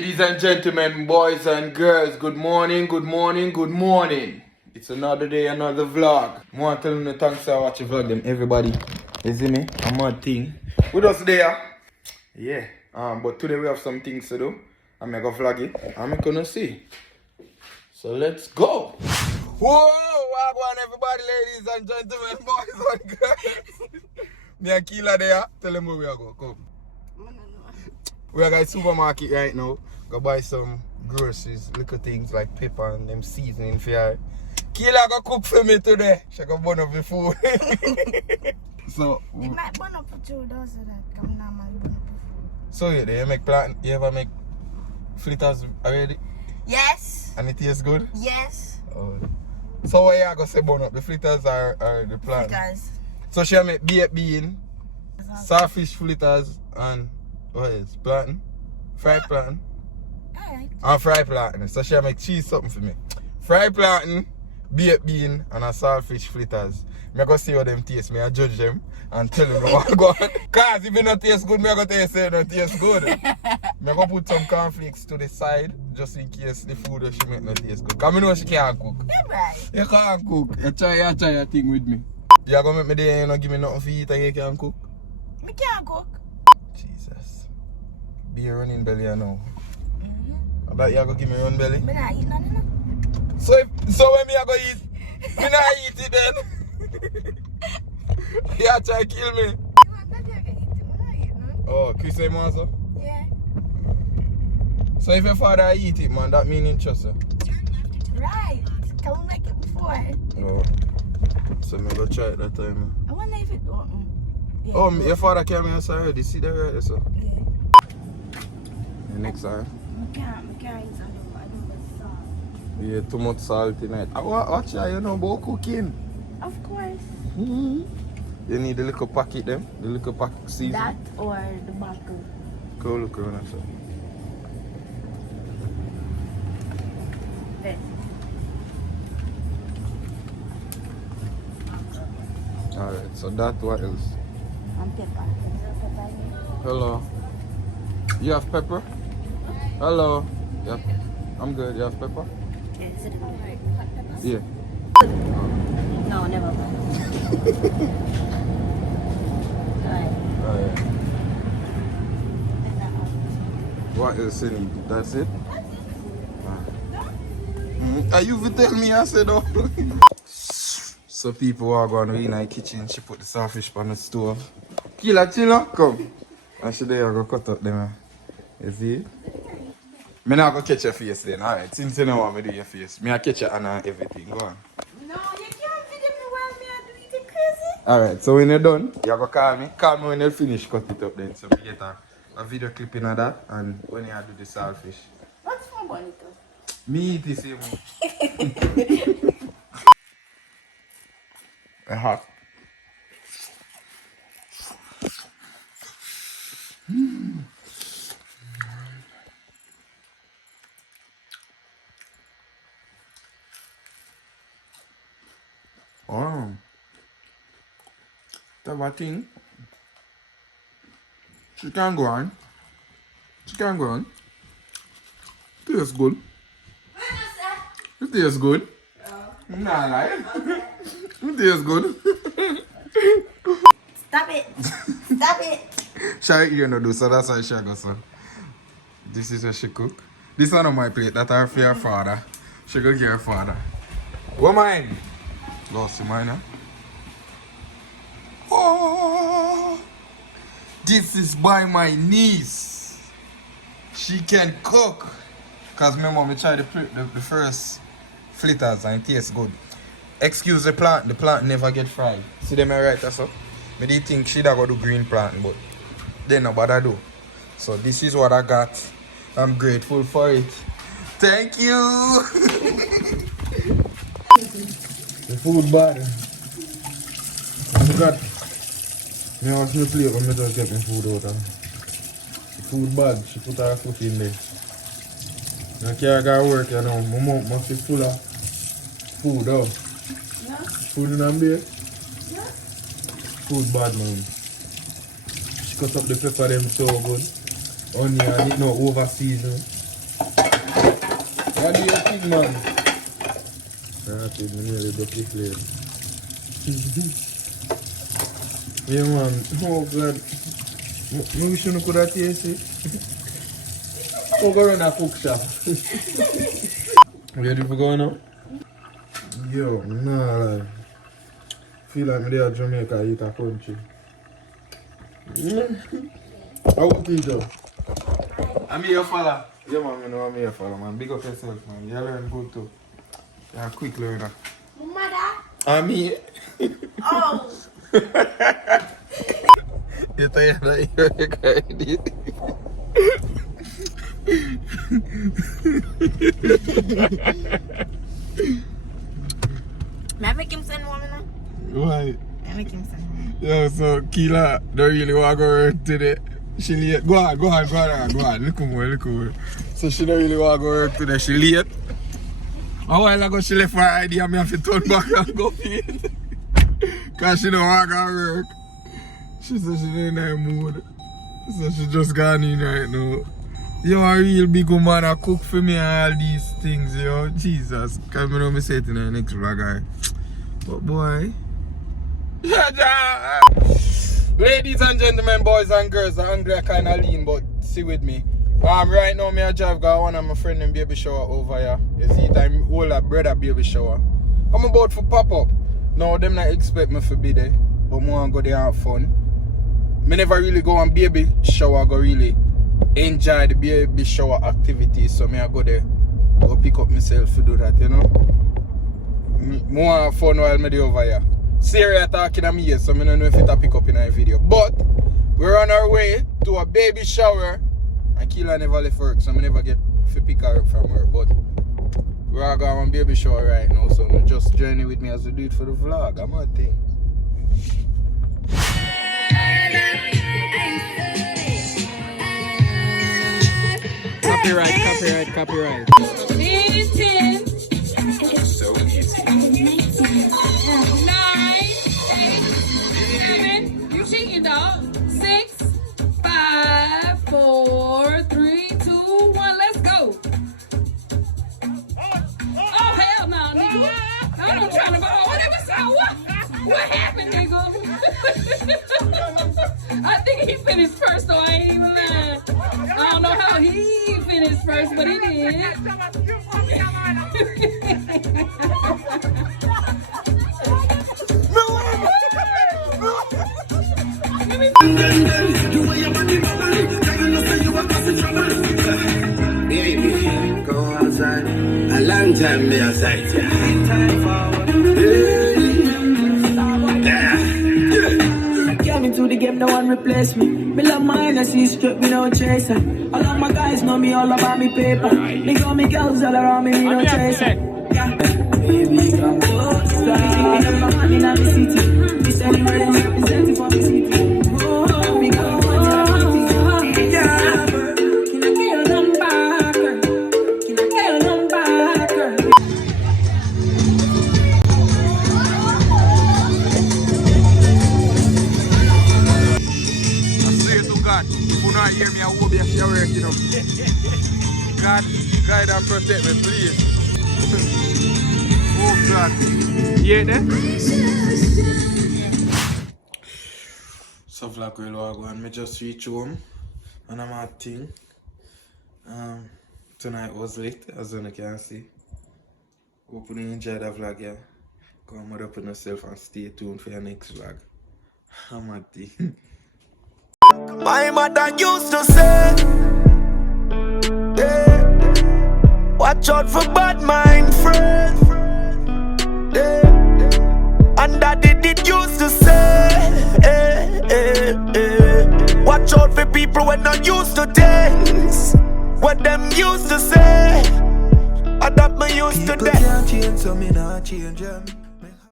Ladies and gentlemen, boys and girls, good morning, good morning, good morning. It's another day, another vlog. I want to tell you thanks for watching vlog them. Everybody, you see me? I'm mad thing. With us there. Yeah. But today we have some things to do. I'm gonna vlog it. I'm gonna see. So let's go. Whoa! Wagwan everybody, ladies and gentlemen, boys and girls. Me and Keela there. Tell them where we are going. Come. We are at the supermarket right now. Go buy some groceries, little things like pepper and them seasoning for you. Keela go cook for me today. She go burn up the food. So it might burn up for 2 days so that come now my burn up the food. So you ever make fritters already? Yes. And it tastes good? Yes. Oh. So what you gonna say burn up? The fritters are the plan? Fritters. So she make baked bean, sawfish fritters and what is plantain? Fried plantain? Alright. And fried plantain. So she make cheese something for me. Fried plantain, baked bean, and a saltfish fritters. I go see how them taste. I judge them and tell them what go on. Cause if it don't taste good, I go tell you say it don't taste good. I go put some cornflakes to the side just in case the food that she make not taste good. Cause I know she can't cook. You're right. You can't cook. You try a thing with me. You gonna make me there and you not give me nothing to eat and you can't cook? Me can't cook. Jesus. Be a running belly you know. I bet you gonna give me run belly. Me not eat nothing. No. So when me I go eat, me not eat it then. You try to kill me. You want that you can eat it. Me not eat none. Oh, Chris say also? Yeah. So if your father eat it man, that mean interest you? Right. Can we make it before? No. So me go try it that time. Man. I wonder if it don't. Yeah, Oh, your father came here so already. See that right so? Yeah. The next time. Me can't eat something. I don't want salt. Yeah, too much salt in it. Watch ya, you know about cooking. Of course. You need the little packet them, the little packet season. That or the bottle. Go look around so. This. Alright, so that what else? And pepper. Is there pepper in it? Hello. You have pepper? Hello. Yeah. I'm good. You have pepper? Yeah, is it hot peppers? Yeah. No, never mind. Alright. Alright. What else in it? That's it? Are you to tell me I said no? So people are going to in the kitchen. She put the saltfish on the stove. Killer, chill, come. And she there go cut up them. You see? Me not go catch your face then. Alright, since you know what me do your face. Me I catch your hand and everything. Go on. No, you can't video me while me are doing it crazy. Alright, so when you're done, you go call me. Call me when you finish cut it up then. So we get a video clipping of that and when you do the saltfish. What's for bonito? Me eat the same one. Hot. Oh. That thing. She can go on. She can go on. Tastes good. It tastes good. Nah, lie. It tastes good. Stop it. Stop it. She you know do so that's why she go so. This is what she cook. This is not my plate. That are for your father. She go get her father. What mine? Lost mine, huh? Oh, this is by my niece. She can cook. Cause my mom tried the first fritters and it tastes good. Excuse the plant never get fried. See them right that's up? Me did think she'd go do green plant, but they nobody do. So this is what I got. I'm grateful for it. Thank you. The food bad. I forgot. Me ask me plate when me just get my food out. The food bad. She put her foot in there. I can't go work, you know. My mouth must be full of food, though. Yeah? Food in them there? Yeah? Food bad, man. She cut up the pepper them so good. Onion, it no over season. What do you think, man? I think we nearly got the plane. Yeah, man. Oh, God. Maybe we shouldn't could have tasted it. We'll go around a cook shop. Ready for going up? Yo, nah, like. Feel like me there at Jamaica eat a country. How would you do? I'm here, fella. Yeah, man, I know I'm here, fella, man. Big up yourself, man. You learn good too. You're a quick learner. Mother. I'm here. Oh. You're tired of hearing it. May I make him send one now? Why? May I make him send one? Yo, so Keela don't really want to go work today. She late. Go on. Look more. So she don't really want to go work today. She late. A while ago she left her ID and me have to turn back and go feed. Cause she don't want to go work. She said she ain't in her mood. So she just gone in right now. Yo, a real big woman a cook for me and all these things, yo. Jesus. Cause I know me say it in the next vlog. But boy. Ladies and gentlemen, boys and girls, the hungry are kinda lean, but see with me. Right now me a drive got one of my friend in baby shower over here. You see time hold a brother baby shower. I'm about to pop up. Now them not expect me to be there, but me want go there and have fun. Me never really go on baby shower, go really enjoy the baby shower activities, so me I go there, go pick up myself to do that, you know. Me want have fun while me there over here. Syria talking to me, so I don't know if it'll pick up in a video. But we're on our way to a baby shower. And Keela never left work, so I never get to pick her up from work. But we're going on baby shower right now, so just journey with me as we do it for the vlog. I'm a thing. Copyright. It is 10. So easy. 9, 8, 7. You cheating, dog. 6, 5, 4, 3, 2, 1. Let's go. Oh hell no, nigga. I'm trying to go. What happened, nigga? I think he finished first, so I ain't even lying. I don't know how he finished first, but he did. Baby, go outside. A long time me outside, Came into the game, no one replace me. Me love mine, I see straight, me no chaser. All of my guys know me all about me paper. Me got me girls all around me, me no chaser. Yeah. Baby, come closer. Me love my money in the city. Me celebrate and representing for me city. Oh, me got money, yeah. Can I get your number, girl? Can I get your number, girl? God, if you not hear me, I will be a shower, you know. God, guide and protect me, please. Oh God. Yeah, then? So vlog will go on. Me just reach home and I'm at thing. Tonight was late, as you can see. Hope you enjoy the vlog, yeah. Come up on yourself and stay tuned for your next vlog. I'm at thing. My mother used to say, yeah, watch out for bad mind friends. Yeah. And daddy did used to say, watch out for people when not used to things. What them used to say, and that me used to do. People can't change, so me not change them.